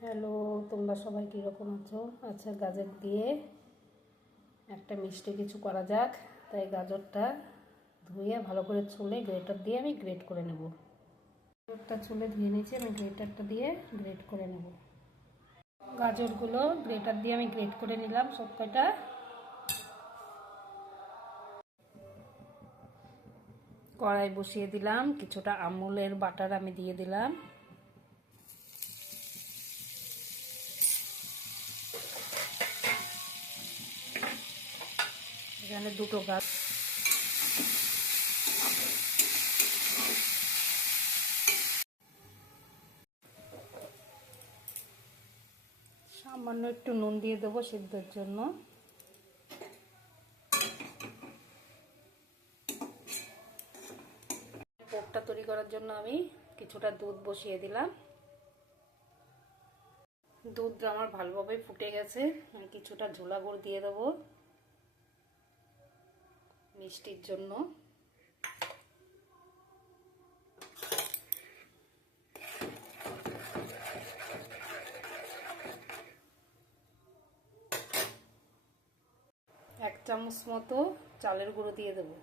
Hello, তোমরা সবাই কীরকম আছো? আচ্ছা, গাজর দিয়ে একটা মিষ্টি কিছু করা যাক। তাই গাজরটা ধুয়ে ভালো করে ছুলে গ্রেটার দিয়ে আমি গ্রেট করে নেব। গাজরটা ছুলে ধুয়ে নিয়েছি, আমি গ্রেটারটা দিয়ে গ্রেট করে নেব। গাজরগুলো গ্রেটার দিয়ে আমি গ্রেট করে নিলাম সব কয়টা। কড়াই বসিয়ে দিলাম, কিছুটা আমুলের বাটার আমি দিয়ে দিলাম। এখানে দুটো গাছ সামান্য একটু নুন দিয়ে দেবো সিদ্ধর জন্য। পোকটা তৈরি করার জন্য আমি কিছুটা দুধ বসিয়ে দিলাম। দুধটা আমার ভালোভাবে ফুটে গেছে, আমি কিছুটা ঝোলা গুড় দিয়ে দেবো মিষ্টির জন্য। এক চামচ মতো চালের গুঁড়ো দিয়ে দেবো।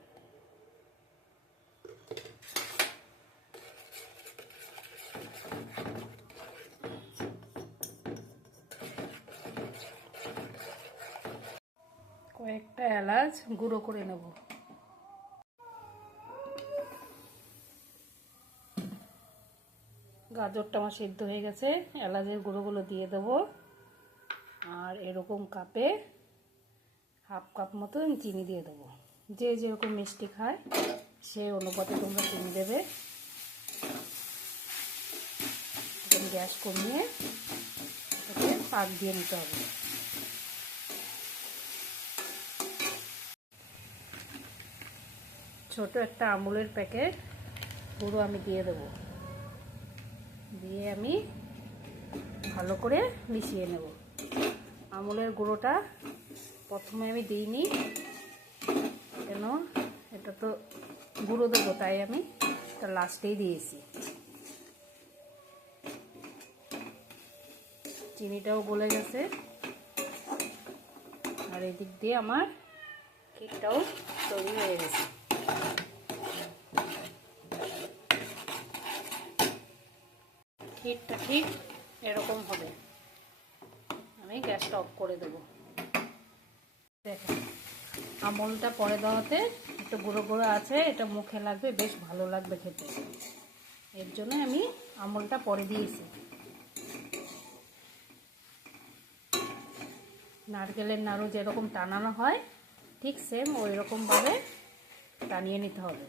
কয়েকটা এলাচ গুঁড়ো করে নেব। গাজরটা আমার সিদ্ধ হয়ে গেছে, এলাচের গুঁড়োগুলো দিয়ে দেবো। আর এরকম কাপে হাফ কাপ মতো চিনি দিয়ে দেবো। যে যেরকম মিষ্টি খায় সেই অনুপাতে তোমরা চিনি দেবে। গ্যাস কমিয়ে ওকে পাক দিয়ে নিতে হবে। ছোট একটা আমুলের প্যাকেট গুঁড়ো আমি দিয়ে দেবো, দিয়ে আমি ভালো করে মিশিয়ে নেব। আমুলের গুঁড়োটা প্রথমে আমি দিইনি, কেন এটা তো গুঁড়ো দেবো, তাই আমি এটা লাস্টেই দিয়েছি। চিনিটাও গলে গেছে, আর এদিক দিয়ে আমার কেকটাও তৈরি হয়ে গেছে। কেকটা ঠিক এরকম হবে। আমি গ্যাসটা অফ করে দেবো। দেখেন, আমুলটা পরে দেওয়াতে একটু গুঁড়ো গুঁড়ো আছে, এটা মুখে লাগবে, বেশ ভালো লাগবে খেতে। এর জন্য আমি আমুলটা পরে দিয়েছি। নারকেলের নাড়ু যেরকম টানানো হয় ঠিক সেম ওই রকমভাবে টানিয়ে নিতে হবে।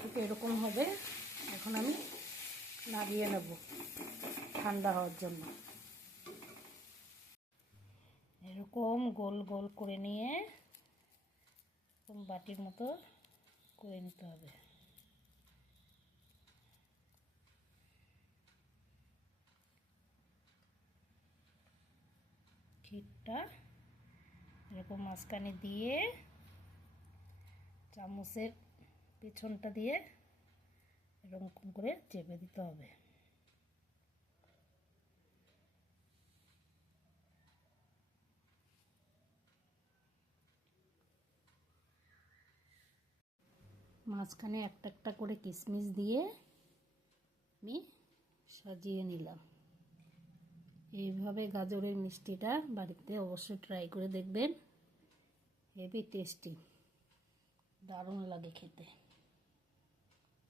ঠিক এরকম হবে। এখন আমি নাড়িয়ে নেব ঠান্ডা হওয়ার জন্য। এরকম গোল গোল করে নিয়ে বাটির মতো করে নিতে হবে। কেকটা এরকম মাঝখানে দিয়ে চামচের পেছনটা দিয়ে এরকম করে চেপে দিতে হবে। মাঝখানে একটা একটা করে কিশমিশ দিয়ে আমি সাজিয়ে নিলাম। এইভাবে গাজরের মিষ্টিটা বাড়িতে অবশ্যই ট্রাই করে দেখবেন। হেভি টেস্টি, দারুণ লাগে খেতে।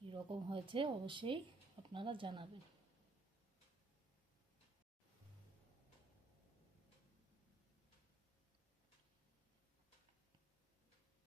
কীরকম হয়েছে অবশ্যই আপনারা জানাবেন।